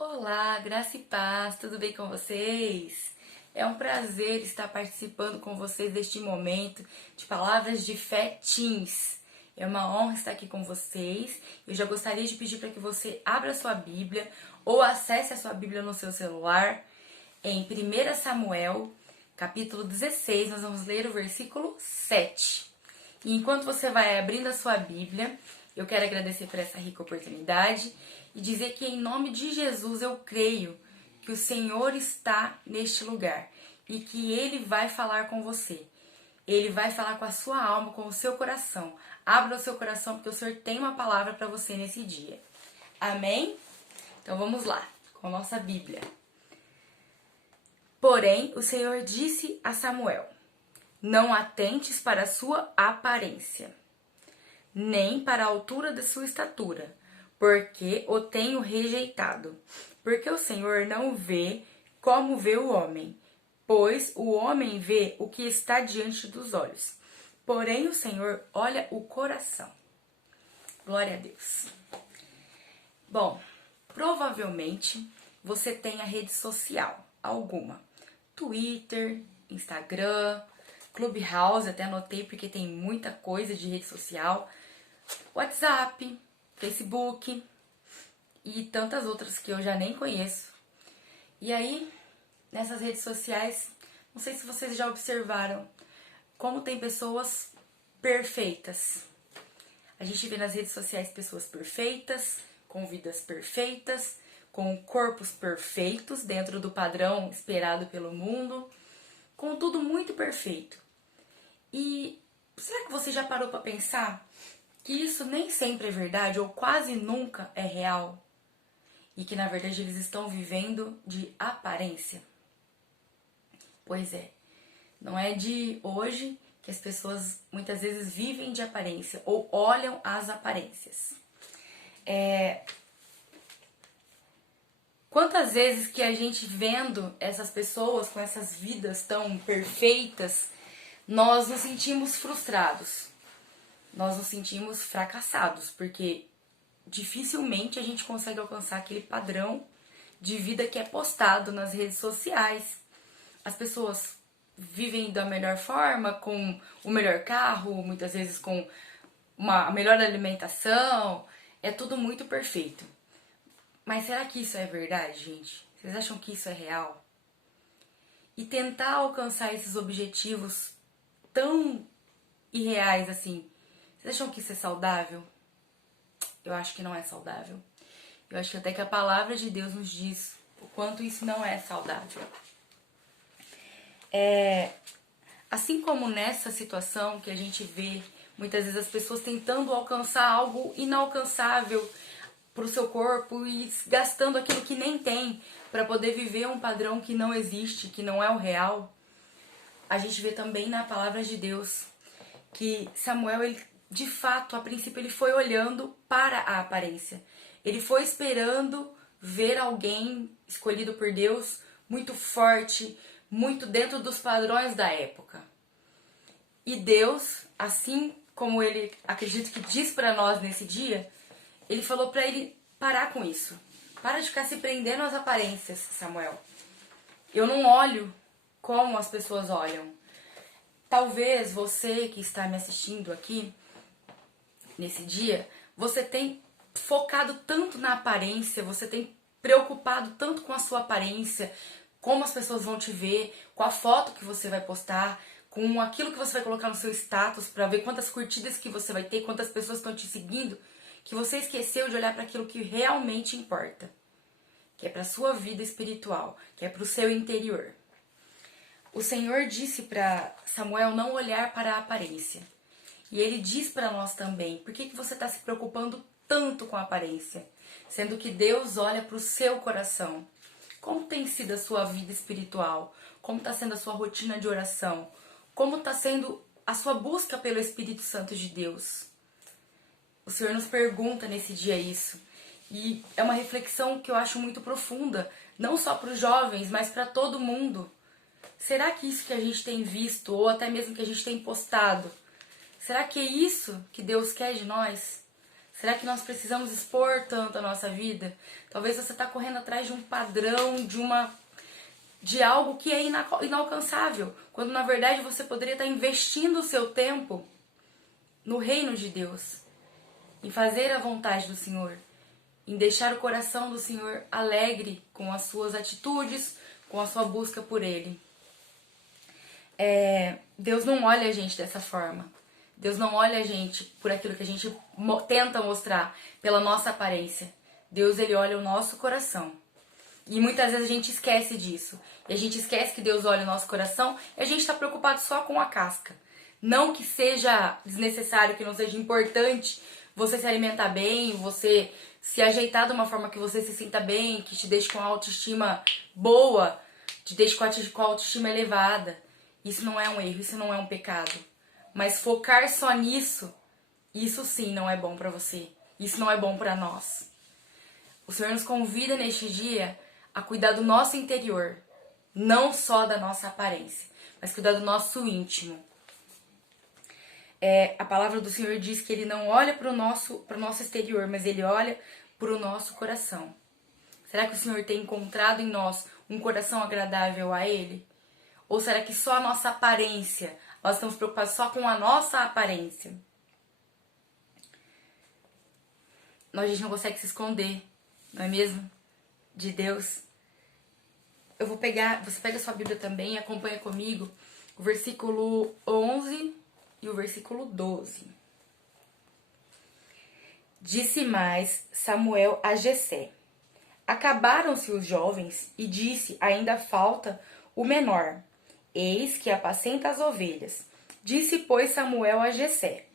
Olá, graça e paz, tudo bem com vocês? É um prazer estar participando com vocês deste momento de Palavras de Fé Teens. É uma honra estar aqui com vocês. Eu já gostaria de pedir para que você abra sua Bíblia ou acesse a sua Bíblia no seu celular em 1 Samuel, capítulo 16, nós vamos ler o versículo 7. E enquanto você vai abrindo a sua Bíblia, eu quero agradecer por essa rica oportunidade e dizer que em nome de Jesus eu creio que o Senhor está neste lugar e que Ele vai falar com você. Ele vai falar com a sua alma, com o seu coração. Abra o seu coração porque o Senhor tem uma palavra para você nesse dia. Amém? Então vamos lá, com a nossa Bíblia. Porém, o Senhor disse a Samuel: não atentes para a sua aparência, nem para a altura de sua estatura, porque o tenho rejeitado. Porque o Senhor não vê como vê o homem, pois o homem vê o que está diante dos olhos. Porém, o Senhor olha o coração. Glória a Deus. Bom, provavelmente você tem a rede social, alguma. Twitter, Instagram, Clubhouse, até anotei porque tem muita coisa de rede social. WhatsApp, Facebook e tantas outras que eu já nem conheço. E aí, nessas redes sociais, não sei se vocês já observaram como tem pessoas perfeitas. A gente vê nas redes sociais pessoas perfeitas, com vidas perfeitas, com corpos perfeitos dentro do padrão esperado pelo mundo, com tudo muito perfeito. E será que você já parou para pensar que isso nem sempre é verdade ou quase nunca é real? E que na verdade eles estão vivendo de aparência? Pois é, não é de hoje que as pessoas muitas vezes vivem de aparência ou olham as aparências. Quantas vezes que a gente vendo essas pessoas com essas vidas tão perfeitas, nós nos sentimos frustrados, nós nos sentimos fracassados, porque dificilmente a gente consegue alcançar aquele padrão de vida que é postado nas redes sociais. As pessoas vivem da melhor forma, com o melhor carro, muitas vezes com a melhor alimentação, é tudo muito perfeito. Mas será que isso é verdade, gente? Vocês acham que isso é real? E tentar alcançar esses objetivos tão irreais assim, vocês acham que isso é saudável? Eu acho que não é saudável. Eu acho que até que a palavra de Deus nos diz o quanto isso não é saudável. Assim como nessa situação que a gente vê muitas vezes as pessoas tentando alcançar algo inalcançável para o seu corpo e gastando aquilo que nem tem para poder viver um padrão que não existe, que não é o real. A gente vê também na palavra de Deus que Samuel, ele, de fato, a princípio ele foi olhando para a aparência. Ele foi esperando ver alguém escolhido por Deus muito forte, muito dentro dos padrões da época. E Deus, assim como ele, acredito que diz para nós nesse dia, ele falou para ele parar com isso. Para de ficar se prendendo às aparências, Samuel. Eu não olho como as pessoas olham. Talvez você que está me assistindo aqui, nesse dia, você tem focado tanto na aparência, você tem preocupado tanto com a sua aparência, como as pessoas vão te ver, com a foto que você vai postar, com aquilo que você vai colocar no seu status para ver quantas curtidas que você vai ter, quantas pessoas estão te seguindo, que você esqueceu de olhar para aquilo que realmente importa, que é para a sua vida espiritual, que é para o seu interior. O Senhor disse para Samuel não olhar para a aparência. E ele diz para nós também, por que você está se preocupando tanto com a aparência? Sendo que Deus olha para o seu coração. Como tem sido a sua vida espiritual? Como está sendo a sua rotina de oração? Como está sendo a sua busca pelo Espírito Santo de Deus? O Senhor nos pergunta nesse dia isso. E é uma reflexão que eu acho muito profunda, não só para os jovens, mas para todo mundo. Será que isso que a gente tem visto, ou até mesmo que a gente tem postado, será que é isso que Deus quer de nós? Será que nós precisamos expor tanto a nossa vida? Talvez você está correndo atrás de um padrão, de algo que é inalcançável, quando na verdade você poderia estar investindo o seu tempo no reino de Deus, em fazer a vontade do Senhor, em deixar o coração do Senhor alegre com as suas atitudes, com a sua busca por Ele. Deus não olha a gente dessa forma. Deus não olha a gente por aquilo que a gente tenta mostrar, pela nossa aparência. Deus, Ele olha o nosso coração. E muitas vezes a gente esquece disso. E a gente esquece que Deus olha o nosso coração e a gente está preocupado só com a casca. Não que seja desnecessário, que não seja importante você se alimentar bem, você se ajeitar de uma forma que você se sinta bem, que te deixe com a autoestima boa, te deixe com a autoestima elevada. Isso não é um erro, isso não é um pecado. Mas focar só nisso, isso sim não é bom pra você. Isso não é bom pra nós. O Senhor nos convida neste dia a cuidar do nosso interior. Não só da nossa aparência, mas cuidar do nosso íntimo. A palavra do Senhor diz que Ele não olha para o nosso exterior, mas Ele olha para o nosso coração. Será que o Senhor tem encontrado em nós um coração agradável a Ele? Ou será que só a nossa aparência, nós estamos preocupados só com a nossa aparência? A gente não consegue se esconder, não é mesmo? De Deus. Você pega a sua Bíblia também e acompanha comigo o versículo 11 e o versículo 12. Disse mais Samuel a Jessé: acabaram-se os jovens, e disse: ainda falta o menor. Eis que apacenta as ovelhas. Disse, pois, Samuel a Jessé: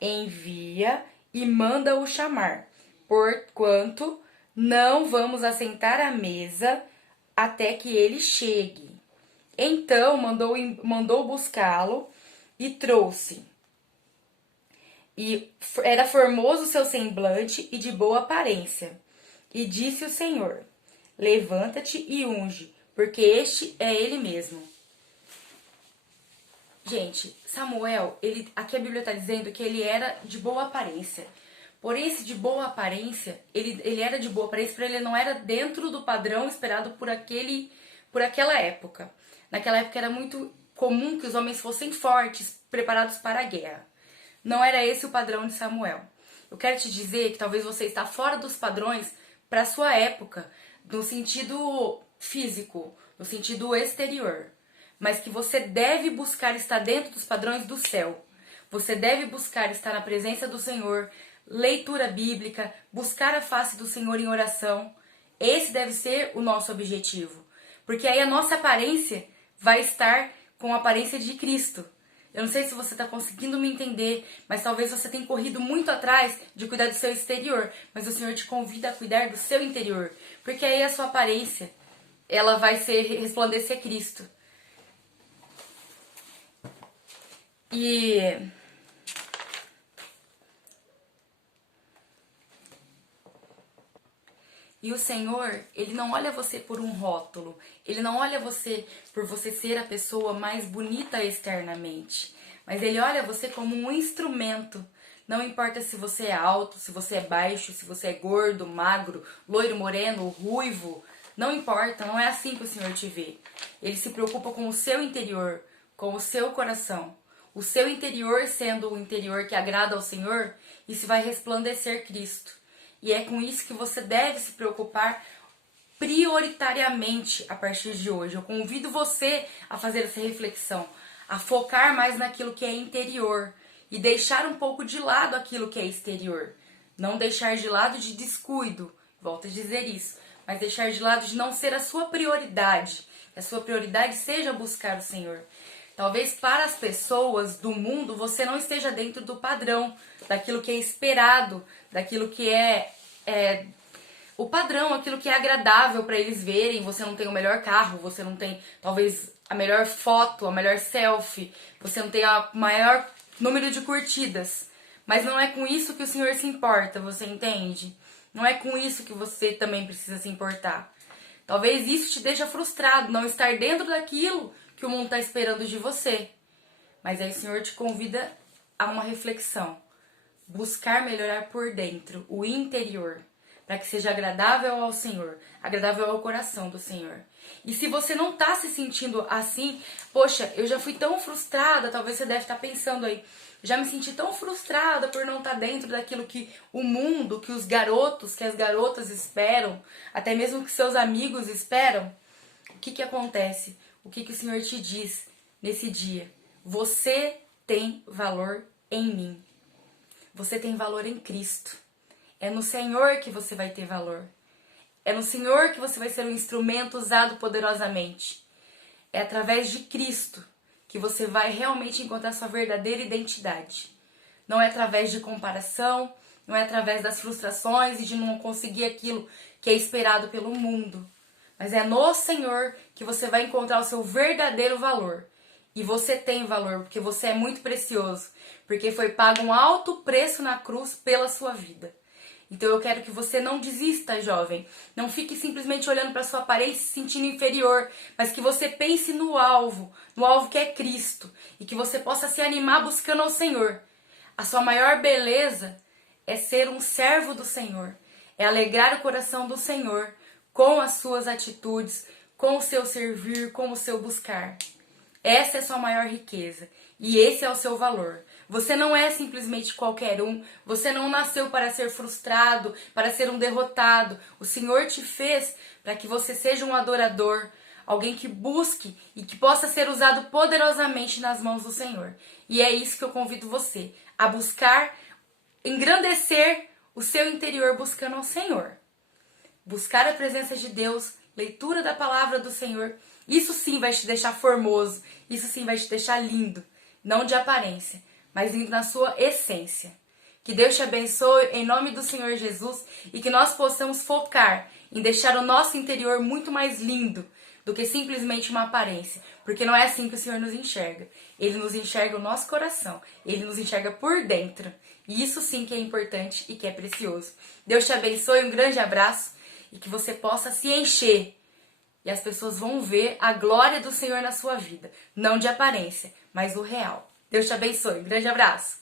envia e manda-o chamar, porquanto não vamos assentar à mesa até que ele chegue. Então mandou buscá-lo e trouxe. E era formoso o seu semblante e de boa aparência. E disse o Senhor: levanta-te e unge, porque este é ele mesmo. Gente, Samuel, aqui a Bíblia está dizendo que ele era de boa aparência. Porém, esse de boa aparência, ele era de boa aparência, porque ele não era dentro do padrão esperado por aquela época. Naquela época era muito comum que os homens fossem fortes, preparados para a guerra. Não era esse o padrão de Samuel. Eu quero te dizer que talvez você está fora dos padrões para a sua época, no sentido físico, no sentido exterior. Mas que você deve buscar estar dentro dos padrões do céu. Você deve buscar estar na presença do Senhor, leitura bíblica, buscar a face do Senhor em oração. Esse deve ser o nosso objetivo. Porque aí a nossa aparência vai estar com a aparência de Cristo. Eu não sei se você está conseguindo me entender, mas talvez você tenha corrido muito atrás de cuidar do seu exterior. Mas o Senhor te convida a cuidar do seu interior. Porque aí a sua aparência, ela vai resplandecer Cristo. E o Senhor, Ele não olha você por um rótulo. Ele não olha você por você ser a pessoa mais bonita externamente. Mas Ele olha você como um instrumento. Não importa se você é alto, se você é baixo, se você é gordo, magro, loiro, moreno, ruivo. Não importa, não é assim que o Senhor te vê. Ele se preocupa com o seu interior, com o seu coração. O seu interior sendo o interior que agrada ao Senhor, isso vai resplandecer Cristo. E é com isso que você deve se preocupar prioritariamente a partir de hoje. Eu convido você a fazer essa reflexão, a focar mais naquilo que é interior e deixar um pouco de lado aquilo que é exterior. Não deixar de lado de descuido, volto a dizer isso, mas deixar de lado de não ser a sua prioridade. Que a sua prioridade seja buscar o Senhor. Talvez para as pessoas do mundo você não esteja dentro do padrão, daquilo que é esperado, daquilo que é o padrão, aquilo que é agradável para eles verem. Você não tem o melhor carro, você não tem talvez a melhor foto, a melhor selfie, você não tem o maior número de curtidas. Mas não é com isso que o Senhor se importa, você entende? Não é com isso que você também precisa se importar. Talvez isso te deixe frustrado, não estar dentro daquilo que o mundo está esperando de você. Mas aí o Senhor te convida a uma reflexão. buscar melhorar por dentro, o interior, para que seja agradável ao Senhor, agradável ao coração do Senhor. E se você não tá se sentindo assim, poxa, eu já fui tão frustrada, talvez você deve estar pensando aí, já me senti tão frustrada por não estar dentro daquilo que o mundo, que os garotos, que as garotas esperam, até mesmo que seus amigos esperam. O que acontece? O que o Senhor te diz nesse dia? Você tem valor em mim. Você tem valor em Cristo. É no Senhor que você vai ter valor. É no Senhor que você vai ser um instrumento usado poderosamente. É através de Cristo que você vai realmente encontrar sua verdadeira identidade. Não é através de comparação, não é através das frustrações e de não conseguir aquilo que é esperado pelo mundo. Mas é no Senhor que você vai encontrar o seu verdadeiro valor. E você tem valor, porque você é muito precioso. Porque foi pago um alto preço na cruz pela sua vida. Então eu quero que você não desista, jovem. Não fique simplesmente olhando para sua aparência e se sentindo inferior. Mas que você pense no alvo que é Cristo. E que você possa se animar buscando ao Senhor. A sua maior beleza é ser um servo do Senhor. É alegrar o coração do Senhor com as suas atitudes, com o seu servir, com o seu buscar. Essa é a sua maior riqueza e esse é o seu valor. Você não é simplesmente qualquer um, você não nasceu para ser frustrado, para ser um derrotado. O Senhor te fez para que você seja um adorador, alguém que busque e que possa ser usado poderosamente nas mãos do Senhor. E é isso que eu convido você, a buscar, engrandecer o seu interior buscando ao Senhor. Buscar a presença de Deus, leitura da palavra do Senhor, isso sim vai te deixar formoso, isso sim vai te deixar lindo, não de aparência, mas lindo na sua essência. Que Deus te abençoe em nome do Senhor Jesus e que nós possamos focar em deixar o nosso interior muito mais lindo do que simplesmente uma aparência, porque não é assim que o Senhor nos enxerga. Ele nos enxerga o nosso coração, Ele nos enxerga por dentro, e isso sim que é importante e que é precioso. Deus te abençoe, um grande abraço e que você possa se encher. E as pessoas vão ver a glória do Senhor na sua vida. Não de aparência, mas o real. Deus te abençoe. Um grande abraço.